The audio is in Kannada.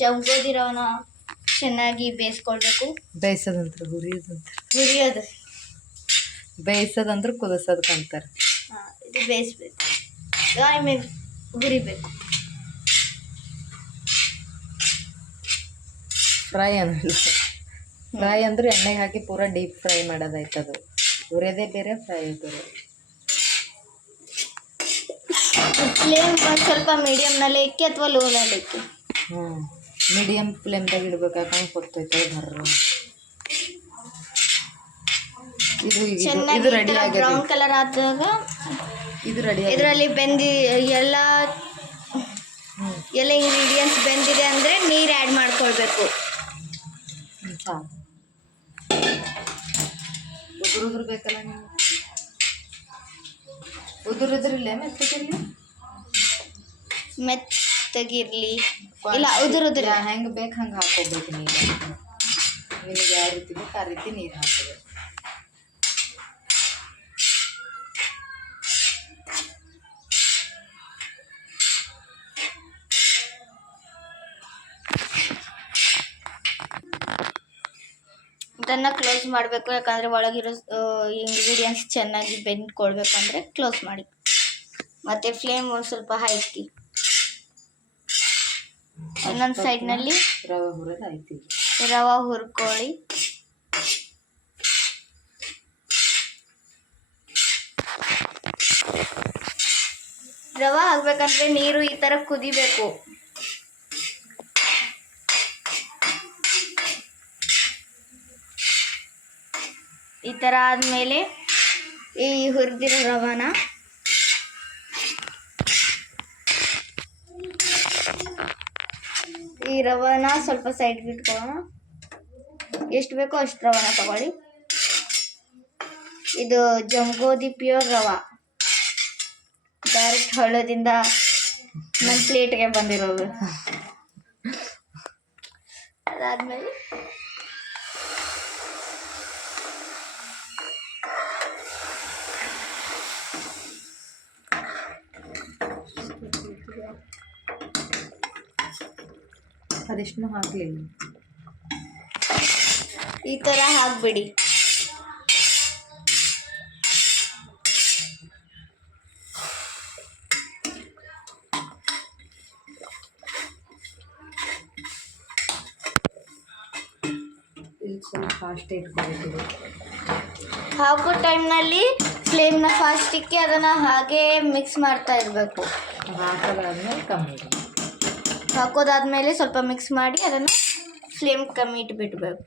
ಜಗ್ಗೋದಿ ರವನ ಚೆನ್ನಾಗಿ ಬೇಯಿಸ್ಕೊಳ್ಬೇಕು. ಬೇಯಿಸೋದಂತ್ರ ಹುರಿಯೋದು ಬೇಯಿಸೋದಂದ್ರೆ ಕುದಿಸೋದಕ್ಕಂತಾರೆ. ಇದು ಬೇಯಿಸ್ಬೇಕು, ಆಮೇಲೆ ಹುರಿಬೇಕು. ಫ್ರೈ ಅನ್ನಲ್ಲ, ಫ್ರೈ ಅಂದ್ರೆ ಎಣ್ಣೆಗೆ ಹಾಕಿ ಪೂರಾ ಡೀಪ್ ಫ್ರೈ ಮಾಡೋದಾಯ್ತದು. ಹುರಿಯೋದೇ ಬೇರೆ, ಫ್ರೈ ಬೇರೆ. ಫ್ಲೇಮ್ ಸ್ವಲ್ಪ ಮೀಡಿಯಮ್ನಲ್ಲಿ ಇಕ್ಕಿ ಅಥವಾ ಲೋನಲ್ಲಿ ಇಕ್ಕಿ. ಮೀಡಿಯಮ್ ಫ್ಲೇಮ್ದಾಗ ಇಡ್ಬೇಕು, ಯಾಕಂದ್ರೆ ಕೊತ್ತೈತೆ ಬರ್ರ. ಚೆನ್ನಾಗಿ ಬ್ರೌನ್ ಕಲರ್ ಆದಾಗ ಇದು ರೆಡಿ. ಇದರಲ್ಲಿ ಎಲ್ಲ ಇಂಗ್ರೀಡಿಯೆಂಟ್ಸ್ ಬೆಂದಿದೆ ಅಂದರೆ ನೀರು ಆ್ಯಡ್ ಮಾಡ್ಕೊಳ್ಬೇಕು. ಉದುರು ಬೇಕಲ್ಲ ನೀವು, ಉದುರಿದ್ರಿಲ್ಲ ಮೆತ್ತಗಿರ್ಲಿ ಇಲ್ಲ ಉದುರುದ್ರ ಹೆಂಗೆ ಬೇಕು ಹಂಗೆ ಹಾಕೋಬೇಕು ನೀರು. ನಿಮಗೆ ಯಾವ ರೀತಿ ಬೇಕು ಆ ರೀತಿ ನೀರು ಹಾಕೋಬೇಕು. ಇದನ್ನು ಕ್ಲೋಸ್ ಮಾಡಬೇಕು, ಯಾಕಂದರೆ ಒಳಗಿರೋ ಇಂಗ್ರೀಡಿಯೆಂಟ್ಸ್ ಚೆನ್ನಾಗಿ ಬೆಂದ್ಕೊಳ್ಬೇಕಂದ್ರೆ ಕ್ಲೋಸ್ ಮಾಡಿ. ಮತ್ತು ಫ್ಲೇಮ್ ಸ್ವಲ್ಪ ಹೈ ಇಕ್ಕಿ. ಇನ್ನೊಂದು ಸೈಡ್ನಲ್ಲಿ ರವೆ ಹುರ್ಕೊಳ್ಳಿ. ರವೆ ಹಾಕ್ಬೇಕಂದ್ರೆ ನೀರು ಈ ಥರ ಕುದಿಬೇಕು. ಈ ಥರ ಆದಮೇಲೆ ಈ ಹುರಿದಿರೋ ರವಾನ ಸ್ವಲ್ಪ ಸೈಡ್ಗೆ ಇಟ್ಕೊಳ್ಳೋಣ. ಎಷ್ಟು ಬೇಕೋ ಅಷ್ಟು ರವಾನ ತಗೊಳ್ಳಿ. ಇದು ಜಂಗೋದಿ ಪ್ಯೂರ್ ರವಾ, ಡೈರೆಕ್ಟ್ ಹಳ್ಳದಿಂದ ನನ್ನ ಪ್ಲೇಟ್ಗೆ ಬಂದಿರೋದು. ಅದಾದಮೇಲೆ ಅದೆಷ್ಟು ಹಾಕಲಿಲ್ಲ, ಈ ಥರ ಹಾಕ್ಬಿಡಿ. ಸ್ವಲ್ಪ ಫಾಸ್ಟ್ ಇಟ್ಕೊಬೇಕು. ಹಾಕೋ ಟೈಮ್ನಲ್ಲಿ ಫ್ಲೇಮ್ನ ಫಾಸ್ಟ್ ಇಕ್ಕಿ ಅದನ್ನು ಹಾಗೇ ಮಿಕ್ಸ್ ಮಾಡ್ತಾ ಇರಬೇಕು. ಹಾಕೋದಾದ್ಮೇಲೆ ಕಮ್ಮಿ, ಹಾಕೋದಾದ್ಮೇಲೆ ಸ್ವಲ್ಪ ಮಿಕ್ಸ್ ಮಾಡಿ ಅದನ್ನು ಫ್ಲೇಮ್ ಕಮ್ಮಿ ಇಟ್ಬಿಡ್ಬೇಕು.